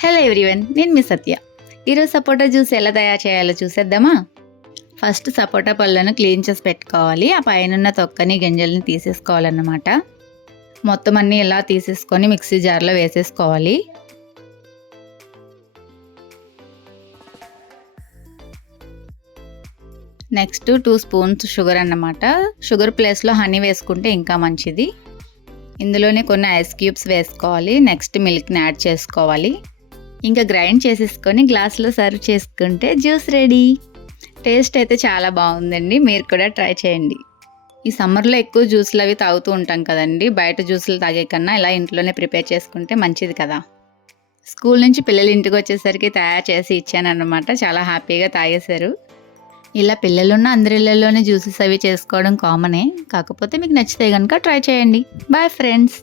Hello everyone, నేను మీ సత్య. ఈరోజు సపోటా juice ఎలా తయారు చేయాలో చూసేద్దామా? ఫస్ట్ సపోటా పళ్ళను క్లీన్ చేసి పెట్టుకోవాలి. ఆ పైన తొక్కని గింజల్ని తీసేసుకోవాలన్నమాట. మొత్తం అన్నీ ఇలా తీసేసుకొని మిక్సీ జార్లో వేసేసుకోవాలి. నెక్స్ట్ 2 స్పూన్స్ షుగర్ అన్నమాట. షుగర్ ప్లేస్లో హనీ వేసుకుంటే ఇంకా మంచిది. ఇందులోనే కొన్ని ఐస్ క్యూబ్స్ వేసుకోవాలి. నెక్స్ట్ మిల్క్ని యాడ్ చేసుకోవాలి. ఇంకా గ్రైండ్ చేసేసుకొని గ్లాస్లో సర్వ్ చేసుకుంటే జ్యూస్ రెడీ. టేస్ట్ అయితే చాలా బాగుందండి, మీరు కూడా ట్రై చేయండి. ఈ సమ్మర్లో ఎక్కువ జ్యూస్లు అవి తాగుతూ ఉంటాం కదండి. బయట జ్యూసులు తాగే కన్నా ఇలా ఇంట్లోనే ప్రిపేర్ చేసుకుంటే మంచిది కదా. స్కూల్ నుంచి పిల్లలు ఇంటికి వచ్చేసరికి తయారు చేసి ఇచ్చానన్నమాట. చాలా హ్యాపీగా తాగేశారు. ఇలా పిల్లలున్న అందరిళ్ళలోనే జ్యూసెస్ అవి చేసుకోవడం కామనే. కాకపోతే మీకు నచ్చితే కనుక ట్రై చేయండి. Bye friends.